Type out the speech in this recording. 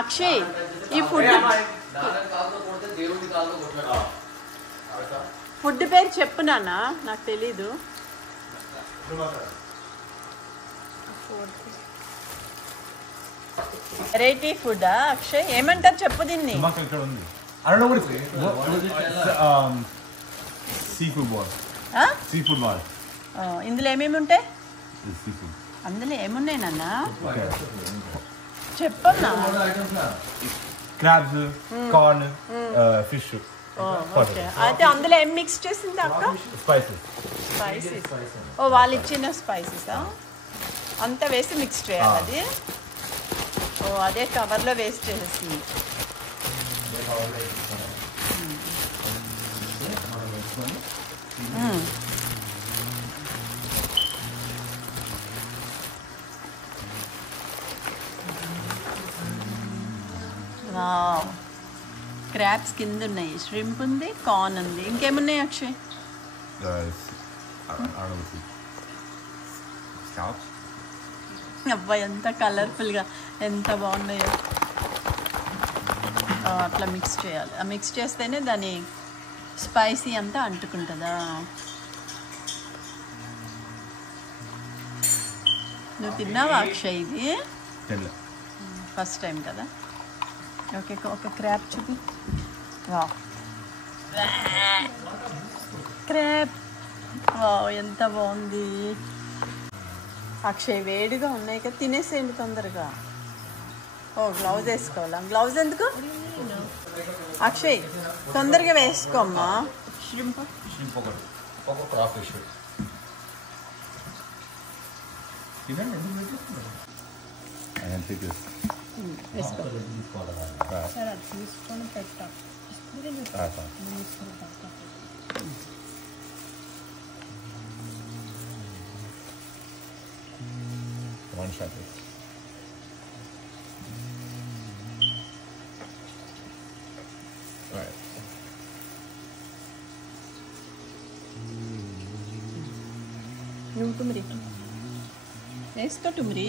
అక్షయ్ ఈ ఫుడ్ పేరు చెప్పు నాన్న, నాకు తెలీదు. వెరైటీ ఫుడా అక్షయ్? ఏమంటారు చెప్పు దీన్ని. ఇందులో ఏమేమి ఉంటాయి? అందులో ఏమున్నాయి నాన్న చెప్పన్నా. Crabs, corn, fish. ఓకే, అయితే అందులో ఏం మిక్స్ చేసింది అక్క? స్పైసెస్. ఓ వాళ్ళు ఇచ్చిన స్పైసెసా? అంతా వేసి మిక్స్ చేయాలి అది. ఓ అదే కవర్లో వేస్ట్ చేసేసింది. క్రాబ్స్ కింద ఉన్నాయి, ష్రింప్ ఉంది, కార్న్ ఉంది, ఇంకేమున్నాయి అక్షయ్? అబ్బాయి ఎంత కలర్ఫుల్గా ఎంత బాగున్నాయో. అట్లా మిక్స్ చేయాలి, ఆ మిక్స్ చేస్తేనే దాని స్పైసీ అంతా అంటుకుంటుందా. నువ్వు తిన్నావా అక్షయ్ ఇది? ఫస్ట్ టైం కదా. ఓకే, ఒక క్రాబ్ చూపి. క్రాబ్ ఎంత బాగుంది అక్షయ్. వేడిగా ఉన్నాయి కదా, తినేసేయండి తొందరగా. ఓ గ్లౌజ్ వేసుకోవాలా? గ్లౌజ్ ఎందుకు అక్షయ్? తొందరగా వేసుకోమ్మా. తీసుకొని పెట్టా. One shot. All right. Yung tumri. Esto tumri.